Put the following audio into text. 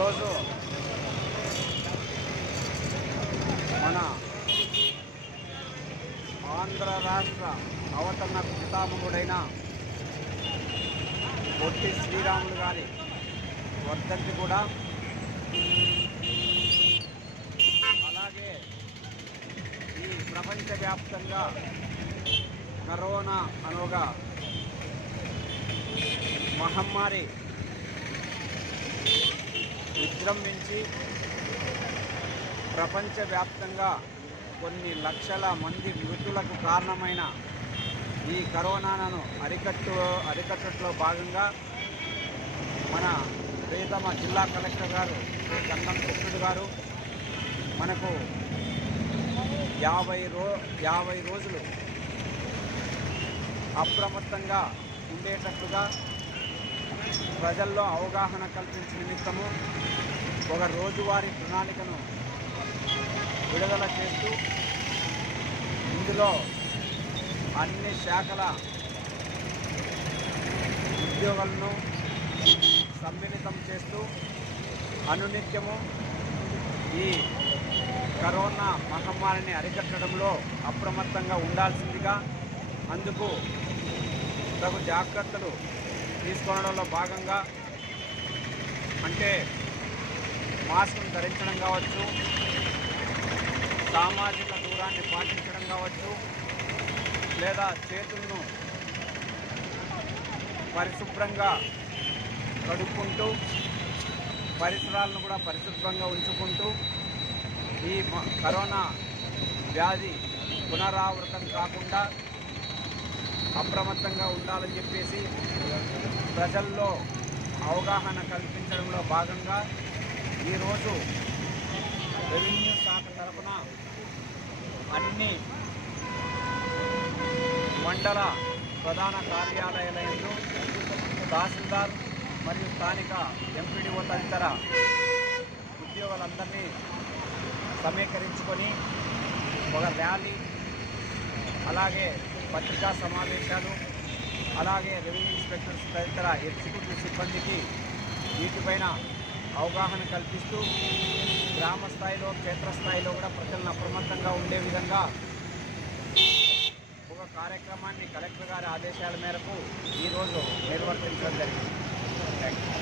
ఈరోజు మన ఆంధ్ర రాష్ట్ర అవతరణ పితామహుడైన పొట్టి శ్రీరాములు గారి వర్ధంతి కూడా అలాగే ఈ ప్రపంచవ్యాప్తంగా కరోనా అనగా మహమ్మారి విజృంభించి ప్రపంచవ్యాప్తంగా కొన్ని లక్షల మంది మృతులకు కారణమైన ఈ కరోనాను అరికట్టు అరికట్టట్లో భాగంగా మన ప్రియతమ జిల్లా కలెక్టర్ గారు శ్రీ గంధం కృష్ణుడు గారు మనకు యాభై రో యాభై రోజులు అప్రమత్తంగా ఉండేటట్లుగా ప్రజల్లో అవగాహన కల్పించిన నిమిత్తము ఒక రోజువారీ ప్రణాళికను విడుదల చేస్తూ ఇందులో అన్ని శాఖల ఉద్యోగులను సమ్మిళితం చేస్తూ అనునిత్యము ఈ కరోనా మహమ్మారిని అరికట్టడంలో అప్రమత్తంగా ఉండాల్సిందిగా అందుకు తగు జాగ్రత్తలు తీసుకోవడంలో భాగంగా అంటే మాస్క్ను ధరించడం కావచ్చు సామాజిక దూరాన్ని పాటించడం కావచ్చు లేదా చేతులను పరిశుభ్రంగా కడుక్కుంటూ పరిసరాలను కూడా పరిశుభ్రంగా ఉంచుకుంటూ ఈ మ- కరోనా వ్యాధి పునరావృతం కాకుండా అప్రమత్తంగా ఉండాలని చెప్పేసి ప్రజల్లో అవగాహన కల్పించడంలో భాగంగా ఈరోజు రెవెన్యూ శాఖ తరఫున అన్ని మండల ప్రధాన కార్యాలయాలయంలో తహసీల్దార్ మరియు స్థానిక ఎంపీడీఓ తదితర ఉద్యోగులందరినీ సమీకరించుకొని ఒక ర్యాలీ అలాగే పత్రికా సమావేశాలు అలాగే రెవెన్యూ ఇన్స్పెక్టర్స్ తదితర ఎగ్జిక్యూటివ్ సిబ్బందికి వీటిపైన అవగాహన కల్పిస్తూ గ్రామ స్థాయిలో క్షేత్రస్థాయిలో కూడా ప్రజలను అప్రమత్తంగా ఉండే విధంగా ఒక కార్యక్రమాన్ని కలెక్టర్ గారి ఆదేశాల మేరకు ఈరోజు నిర్వర్తించడం జరిగింది. Thank you